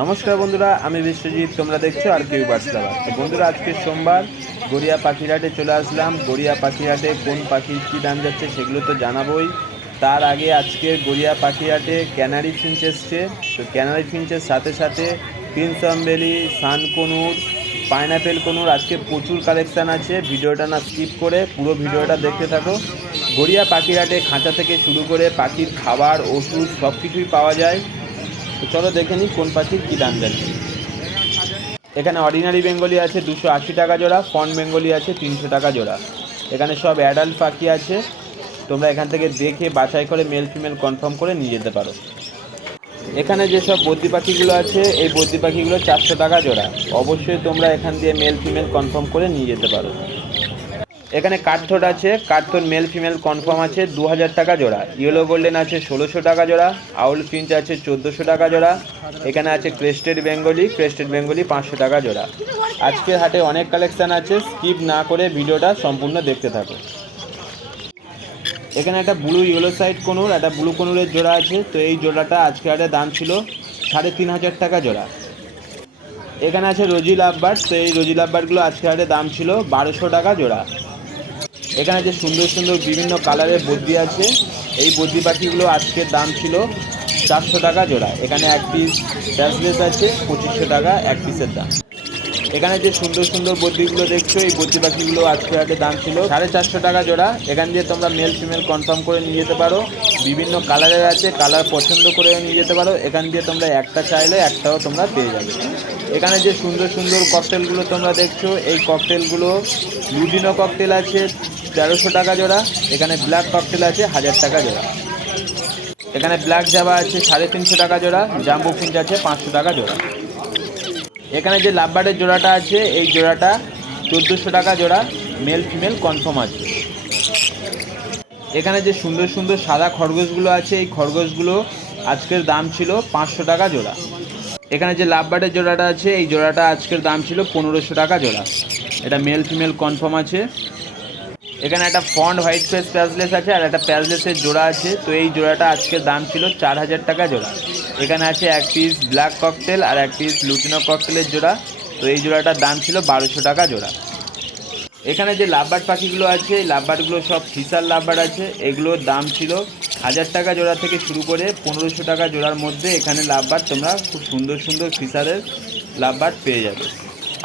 নমস্কার বন্ধুরা, আমি বিশ্বজিৎ, তোমরা দেখছ আর কেউ বার্সলাবার তো বন্ধুরা, আজকে সোমবার, গড়িয়া পাখিরহাটে চলে আসলাম। গড়িয়া পাখিরহাটে কোন পাখির কী দাম যাচ্ছে সেগুলো তো জানাবোই। তার আগে আজকে গড়িয়া পাখিরহাটে ক্যানারি ফিঞ্চ এসছে। তো ক্যানারি ফিঞ্চের সাথে সাথে প্রিন্স আমবেলি সানকনুর পাইনাপেল কনুর, আজকে প্রচুর কালেকশান আছে। ভিডিওটা না স্কিপ করে পুরো ভিডিওটা দেখতে থাকো। গড়িয়া পাখিরহাটে খাঁচা থেকে শুরু করে পাখির খাবার, ওষুধ সব কিছুই পাওয়া যায়। তো চলো দেখে নিই কোন পাখির কী দাম যাচ্ছে এখানে অর্ডিনারি বেঙ্গলি আছে দুশো আশি টাকা জোড়া ফন বেঙ্গলি আছে তিনশো টাকা জোড়া। এখানে সব অ্যাডাল্ট পাখি আছে। তোমরা এখান থেকে দেখে, বাছাই করে মেল ফিমেল কনফার্ম করে নিয়ে যেতে পারো। এখানে যেসব বদ্যি পাখিগুলো আছে, এই বদ্যি পাখিগুলো চারশো টাকা জোড়া। অবশ্যই তোমরা এখান দিয়ে মেল ফিমেল কনফার্ম করে নিয়ে যেতে পারো। এখানে কাঠথোট আছে কাঠথোট মেল ফিমেল কনফার্ম আছে দু হাজার টাকা জোড়া। ইয়েলো গোল্ডেন আছে ষোলোশো টাকা জোড়া আউল ফিঞ্চ আছে চোদ্দোশো টাকা জোড়া, এখানে আছে ক্রেস্টেড বেঙ্গলি ক্রেস্টেড বেঙ্গলি পাঁচশো টাকা জোড়া। আজকের হাটে অনেক কালেকশান আছে স্কিপ না করে ভিডিওটা সম্পূর্ণ দেখতে থাকো। এখানে একটা ব্লু ইয়েলো সাইড কনুর, একটা ব্লু কনুরের জোড়া আছে, তো এই জোড়াটা আজকে হাটে দাম ছিল সাড়ে তিন হাজার টাকা জোড়া। এখানে আছে রোজি লাভবার, তো এই রোজি লাভবারগুলো আজকে হাটে দাম ছিল বারোশো টাকা জোড়া। এখানে যে সুন্দর সুন্দর বিভিন্ন কালারের বদ্যি আছে, এই বদ্যি পাখিগুলো আজকের দাম ছিল চারশো টাকা জোড়া। এখানে এক পিস ব্যাসলেস আছে, পঁচিশশো টাকা এক পিসের দাম। এখানে যে সুন্দর সুন্দর বদ্যিগুলো দেখছ, এই বদ্যি পাখিগুলো আজকে হাটে দাম ছিল সাড়ে চারশো টাকা জোড়া। এখান দিয়ে তোমরা মেল ফিমেল কনফার্ম করে নিয়ে যেতে পারো। বিভিন্ন কালারের আছে, কালার পছন্দ করে নিয়ে যেতে পারো। এখান দিয়ে তোমরা একটা চাইলে একটাও তোমরা পেয়ে যাবে। এখানে যে সুন্দর সুন্দর ককটেলগুলো তোমরা দেখছ, এই ককটেলগুলো লুডিনো ককটেল আছে তেরোশো টাকা জোড়া, এখানে ব্ল্যাক ককটেল আছে, হাজার টাকা জোড়া। এখানে ব্ল্যাক জাবা আছে, সাড়ে তিনশো টাকা জোড়া জাম্বু ফিঞ্চ আছে, পাঁচশো টাকা জোড়া। এখানে যে লাভবার্ডের জোড়াটা আছে, এই জোড়াটা চোদ্দোশো টাকা জোড়া মেল ফিমেল কনফার্ম আছে। এখানে যে সুন্দর সুন্দর সাদা খরগোশগুলো আছে, এই খরগোশগুলো আজকের দাম ছিল পাঁচশো টাকা জোড়া। এখানে যে লাভবার্ডের জোড়াটা আছে, এই জোড়াটা আজকের দাম ছিল পনেরোশো টাকা জোড়া। এটা মেল ফিমেল কনফার্ম আছে। এখানে একটা ফন্ড হোয়াইট ফেস প্যাজলেস আছে আর একটা প্যাজলেসের জোড়া আছে। তো এই জোড়াটা আজকের দাম ছিল চার হাজার টাকা জোড়া। এখানে আছে এক পিস ব্ল্যাক ককটেল আর এক পিস লুটিনো ককটেলের জোড়া। তো এই জোড়াটার দাম ছিল বারোশো টাকা জোড়া। এখানে যে লাভবার্ড পাখিগুলো আছে, এই লাভবার্ডগুলো সব ফিসার লাভবার্ড আছে। এগুলোর দাম ছিল হাজার টাকা জোড়া থেকে শুরু করে পনেরোশো টাকা জোড়ার মধ্যে এখানে লাভবার্ড তোমরা খুব সুন্দর সুন্দর ফিসারের লাভবার্ড পেয়ে যাবে।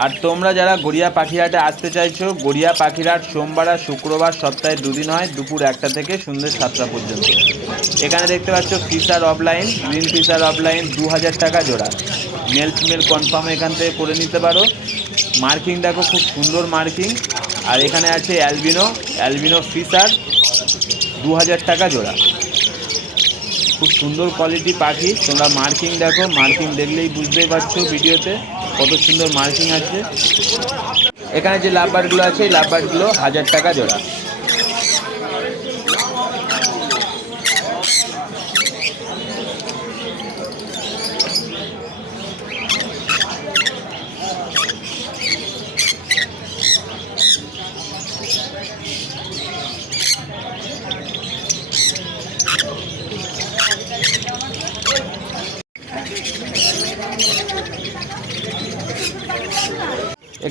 আর তোমরা যারা গড়িয়া পাখিরহাটে আসতে চাইছো, গড়িয়া পাখিরহাট সোমবার আর শুক্রবার সপ্তাহে দুদিন হয়, দুপুর একটা থেকে সন্ধ্যে সাতটা পর্যন্ত। এখানে দেখতে পাচ্ছ Fischer offline, green Fischer offline দু হাজার টাকা জোড়া। মেল ফিমেল কনফার্ম এখান থেকে করে নিতে পারো। মার্কিং দেখো, খুব সুন্দর মার্কিং। আর এখানে আছে অ্যালবিনো অ্যালবিনো ফিসার দু হাজার টাকা জোড়া। খুব সুন্দর কোয়ালিটি পাখি, তোমরা মার্কিং দেখো, মার্কিং দেখলেই বুঝতেই পারছ ভিডিওতে। কত সুন্দর মার্কিং আছে। এখানে যে লাভবারগুলো আছে এই লাভবারগুলো হাজার টাকা জোড়া।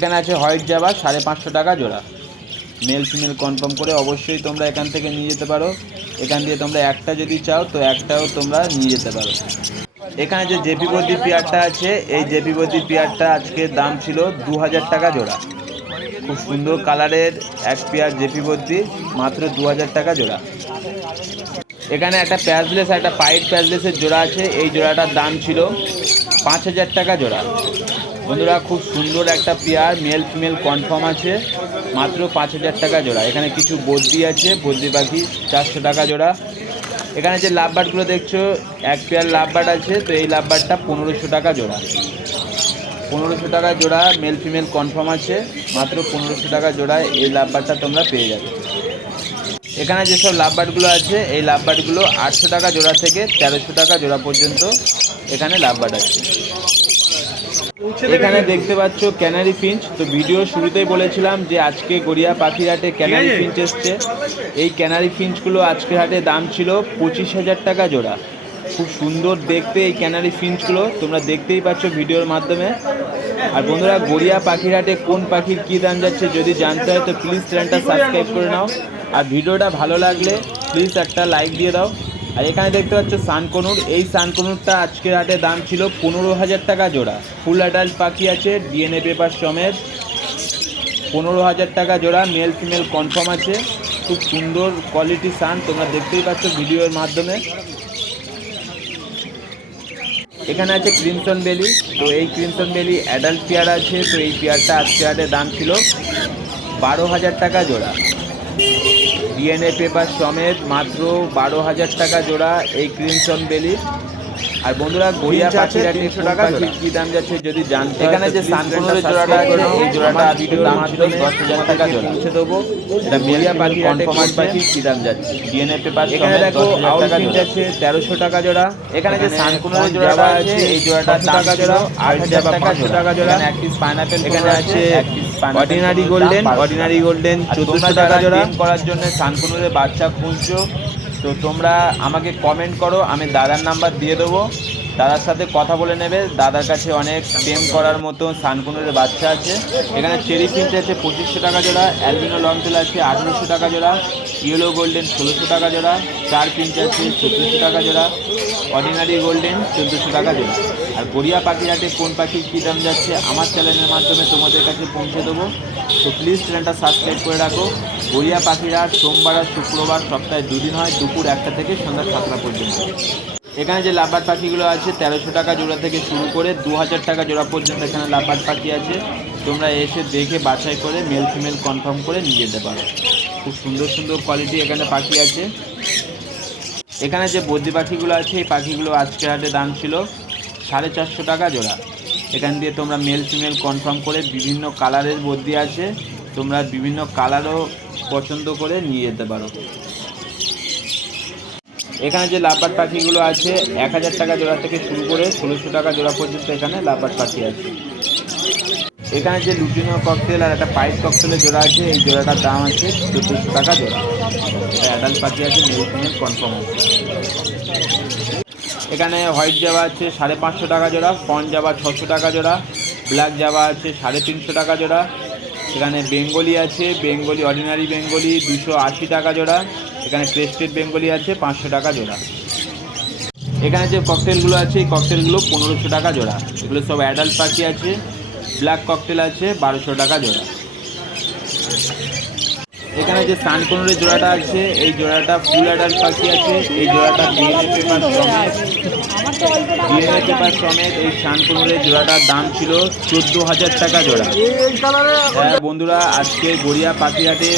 এখানে আছে হোয়াইট জাবা সাড়ে পাঁচশো টাকা জোড়া। মেল ফিমেল কনফার্ম করে অবশ্যই তোমরা এখান থেকে নিয়ে যেতে পারো। এখান দিয়ে তোমরা একটা যদি চাও, তো একটাও তোমরা নিয়ে যেতে পারো। এখানে যে জেপি বদ্দি পেয়ারটা আছে, এই জেপি বদ্দি পেয়ারটা আজকে দাম ছিল দু হাজার টাকা জোড়া। খুব সুন্দর কালারের এক পেয়ার জেপি বদ্দি মাত্র দু হাজার টাকা জোড়া। এখানে একটা প্যাজলেস একটা পাইট প্যাজলেসের জোড়া আছে। এই জোড়াটার দাম ছিল পাঁচ হাজার টাকা জোড়া। বন্ধুরা, খুব সুন্দর একটা পেয়ার মেল ফিমেল কনফার্ম আছে। মাত্র পাঁচ হাজার টাকা জোড়া। এখানে কিছু বদ্যি আছে বদ্যি পাখি, চারশো টাকা জোড়া। এখানে যে লাভবার্ডগুলো দেখছ, এক পেয়ার লাভবার্ড আছে, তো এই লাভবার্ডটা পনেরোশো টাকা জোড়া। পনেরোশো টাকা জোড়া মেল ফিমেল কনফার্ম আছে, মাত্র পনেরোশো টাকা জোড়ায় এই লাভবার্ডটা তোমরা পেয়ে যাবে। এখানে যেসব লাভবার্ডগুলো আছে, এই লাভবার্ডগুলো আটশো টাকা জোড়া থেকে তেরোশো টাকা জোড়া পর্যন্ত এখানে লাভবার্ড আছে। এখানে দেখতে পাচ্ছ ক্যানারি ফিঞ্চ তো ভিডিও শুরুতেই বলেছিলাম যে আজকে গড়িয়া পাখির হাটে ক্যানারি ফিঞ্চ এসছে। এই ক্যানারি ফিঞ্চগুলো আজকের হাটে দাম ছিল পঁচিশ হাজার টাকা জোড়া। খুব সুন্দর দেখতে এই ক্যানারি ফিঞ্চগুলো তোমরা দেখতেই পাচ্ছ ভিডিওর মাধ্যমে। আর বন্ধুরা গড়িয়া পাখিরহাটে কোন পাখির কী দাম যাচ্ছে যদি জানতে হয় তো প্লিজ চ্যানেলটা সাবস্ক্রাইব করে নাও। আর ভিডিওটা ভালো লাগলে প্লিজ একটা লাইক দিয়ে দাও। আর এখানে দেখতে পাচ্ছ সানকনুর এই সানকনুরটা আজকের হাটে দাম ছিল পনেরো হাজার টাকা জোড়া। ফুল অ্যাডাল্ট পাখি আছে, ডিএনএ পেপার সমেত পনেরো হাজার টাকা জোড়া, মেল ফিমেল কনফার্ম আছে। খুব সুন্দর কোয়ালিটি সান, তোমরা দেখতেই পাচ্ছ ভিডিওর মাধ্যমে। এখানে আছে ক্রিমসন বেলি। তো এই ক্রিমসন বেলি অ্যাডাল্ট পেয়ার আছে, তো এই পেয়ারটা আজকে হাটে দাম ছিল বারো হাজার টাকা জোড়া। ডিএনএ পেপার সমেত মাত্র বারো হাজার টাকা জোড়া এই ক্রিমসন বেলি আর বন্ধুরা গড়িয়া পাখির 300 টাকা। কি দাম যাচ্ছে যদি জানতে এখানে যে জোড়াটা আছে, এই জোড়াটা মাধ্যমে মাধ্যমে 10,000 টাকা জোড়া। পৌঁছে দেবো এটা মেলিয়া confirm আছে। পাখি কি দাম যাচ্ছে ডিএনএ পেপার এখানে দেখো আউল আছে তেরোশো টাকা জোড়া এখানে যে সানকুনোরের জোড়াটা আছে, এই 600 টাকা জোড়া আট 8,000 হাজার টাকা পাঁচশো জোড়া। টাকা জোড়া এখানে এক pineapple এখানে আছে এক অর্ডিনারি গোল্ডেন 1200 অর্ডিনারি গোল্ডেন চোদ্দোশো টাকা জোড়া করার জন্য সানকুনুরের বাচ্চা খুঁজছো তো তোমরা আমাকে কমেন্ট করো, আমি দাদার নাম্বার দিয়ে দেবো। দাদার সাথে কথা বলে নেবে। দাদার কাছে অনেক টেম করার মতো সানকুনুরের বাচ্চা আছে। এখানে চেরি পিঞ্চ আছে পঁচিশশো টাকা জোড়া অ্যালবিনো লংটেল আছে আঠেরোশো টাকা জোড়া ইয়েলো গোল্ডেন ষোলোশো টাকা জোড়া চার পিঞ্চ আছে চোদ্দোশো টাকা জোড়া অর্ডিনারি গোল্ডেন চোদ্দোশো টাকা জোড়া। আর গড়িয়া পাখিরাটে কোন পাখির কী দাম যাচ্ছে, আমার চ্যানেলের মাধ্যমে তোমাদের কাছে পৌঁছে দেবো। তো প্লিজ চ্যানেলটা সাবস্ক্রাইব করে রাখো। গড়িয়া পাখিরা সোমবার আর শুক্রবার সপ্তাহে দুদিন হয় দুপুর একটা থেকে সন্ধ্যা সাতটা পর্যন্ত। এখানে যে লাভবার্ড পাখিগুলো আছে, তেরোশো টাকা জোড়া থেকে শুরু করে দু হাজার টাকা জোড়া পর্যন্ত এখানে লাভবার্ড পাখি আছে। তোমরা এসে দেখে বাছাই করে মেল ফিমেল কনফার্ম করে নিয়ে যেতে পারো। খুব সুন্দর সুন্দর কোয়ালিটি এখানে পাখি আছে। এখানে যে বদ্রি পাখিগুলো আছে, এই পাখিগুলো আজকের হাটে দাম ছিল সাড়ে চারশো টাকা জোড়া। এখান দিয়ে তোমরা মেল ফিমেল কনফার্ম করে বিভিন্ন কালারের বদ্রি আছে। তোমরা বিভিন্ন কালারও পছন্দ করে নিয়ে যেতে পারো। এখানে যে লাভবার্ড পাখিগুলো আছে, এক হাজার টাকা জোড়া থেকে শুরু করে ষোলোশো টাকা জোড়া পর্যন্ত এখানে লাভবার্ড পাখি আছে। এখানে যে লুটিনো ককটেল আর একটা পাইপ ককটেলের জোড়া আছে, এই জোড়াটার দাম আছে চোদ্দোশো টাকা জোড়া। অ্যাডাল্ট পাখি আছে মেল কনফার্ম আছে। এখানে হোয়াইট জাবা আছে, সাড়ে পাঁচশো টাকা জোড়া ফন জাবা ছশো টাকা জোড়া ব্ল্যাক জাবা আছে, সাড়ে তিনশো টাকা জোড়া এখানে বেঙ্গলি আছে, বেঙ্গলি অর্ডিনারি বেঙ্গলি, দুশো আশি টাকা জোড়া। এখানে ক্রেস্টেড বেঙ্গলি আছে, পাঁচশো টাকা জোড়া। এখানে যে ককটেলগুলো আছে, এই ককটেলগুলো পনেরোশো টাকা জোড়া। এগুলো সব অ্যাডাল্ট পাখি আছে ব্ল্যাক ককটেল আছে, বারোশো টাকা জোড়া। এখানে যে সান সানকনুরের জোড়াটা আছে, এই জোড়াটা ফুল অ্যাডাল্ট পাখি আছে, এই জোড়াটা ডিএনএ পেপার সমেত। ডিএনএ পেপার সমেত এই জোড়াটার দাম ছিল চোদ্দ হাজার টাকা জোড়া। হ্যাঁ বন্ধুরা, আজকে গড়িয়া পাখিহাটে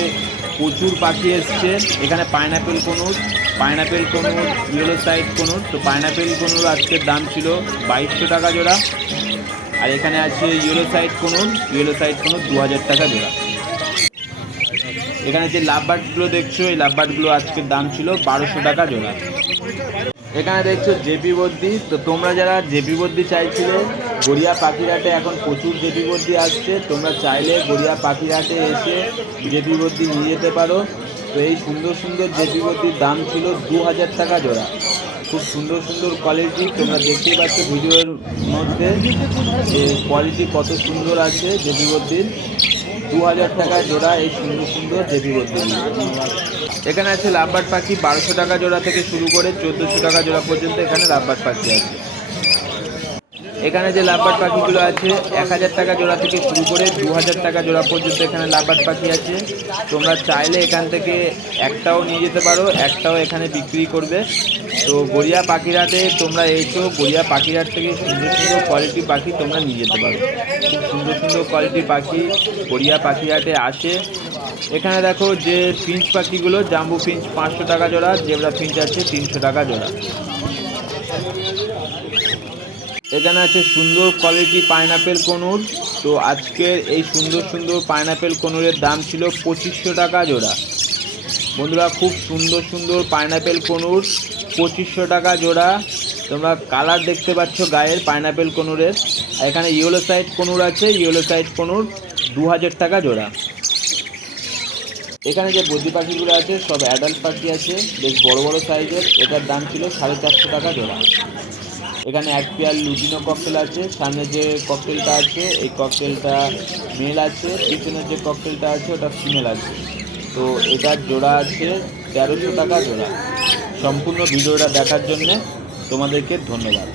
প্রচুর পাখি এসছে। এখানে pineapple conure pineapple conure yellow side conure. তো পাইনাপেল কনুর আজকের দাম ছিল বাইশশো টাকা জোড়া। আর এখানে আছে yellow side conure yellow side conure দু হাজার টাকা জোড়া। এখানে যে লাভবার্ডগুলো দেখছ, এই লাভবার্ডগুলো আজকের দাম ছিল বারোশো টাকা জোড়া। এখানে দেখছ জেপি বদ্যি তো তোমরা যারা জেপি বদ্যি চাইছিলে, গড়িয়া পাখিরাটে এখন প্রচুর জেপি বদ্যি আসছে, তোমরা চাইলে গড়িয়া পাখিরাটে এসে জেপি বদ্যি নিয়ে যেতে পারো। তো এই সুন্দর সুন্দর জেপি বদ্যির দাম ছিল দু হাজার টাকা জোড়া। খুব সুন্দর সুন্দর কোয়ালিটি তোমরা দেখতেই পাচ্ছ ভিডিওর মধ্যে যে কোয়ালিটি কত সুন্দর আছে জেপি বদ্যির দু হাজার টাকা জোড়া এই সুন্দর সুন্দর দেবী বদ্যি এখানে আছে লাভবার্ড পাখি, বারোশো টাকা জোড়া থেকে শুরু করে চোদ্দোশো টাকা জোড়া পর্যন্ত এখানে লাভবার্ড পাখি আছে। এখানে যে লাভবার্ড পাখিগুলো আছে, এক হাজার টাকা জোড়া থেকে শুরু করে দু হাজার টাকা জোড়া পর্যন্ত এখানে লাভবার্ড পাখি আছে। তোমরা চাইলে এখান থেকে একটাও নিয়ে যেতে পারো, একটাও এখানে বিক্রি করবে। তো গড়িয়া পাখিরাটে তোমরা এসো, গড়িয়া পাখিরাট থেকে সুন্দর সুন্দর কোয়ালিটি পাখি তোমরা নিয়ে যেতে পারো। খুব সুন্দর সুন্দর কোয়ালিটি পাখি গড়িয়া পাখিরাটে আসে এখানে দেখো যে ফিঞ্চ পাখিগুলো, জাম্বু ফিঞ্চ পাঁচশো টাকা জোড়া, জেবরা ফিঞ্চ আছে তিনশো টাকা জোড়া। এখানে আছে সুন্দর কোয়ালিটি পাইনাপেল কনুর। তো আজকের এই সুন্দর সুন্দর পাইনাপেল কনুরের দাম ছিল পঁচিশশো টাকা জোড়া। বন্ধুরা, খুব সুন্দর সুন্দর পাইনাপেল কনুর, পঁচিশশো টাকা জোড়া। তোমরা কালার দেখতে পাচ্ছ গায়ের পাইনাপেল কনুরের। এখানে ইয়েলো সাইড কনুর আছে ইয়েলো সাইড কনুর দু হাজার টাকা জোড়া। এখানে যে বদ্রি পাখিগুলো আছে, সব অ্যাডাল্ট পাখি আছে, বেশ বড় বড় সাইজের এটার দাম ছিল সাড়ে চারশো টাকা জোড়া। এখানে এক পেয়ার লুডিনো ককটেল আছে, সামনে যে ককটেলটা আছে, এই ককটেলটা মেল আছে পিছনের যে ককটেলটা আছে, ওটা ফিমেল আছে। তো এটার জোড়া আছে তেরোশো টাকা জোড়া। সম্পূর্ণ ভিডিওটা দেখার জন্যে তোমাদেরকে ধন্যবাদ।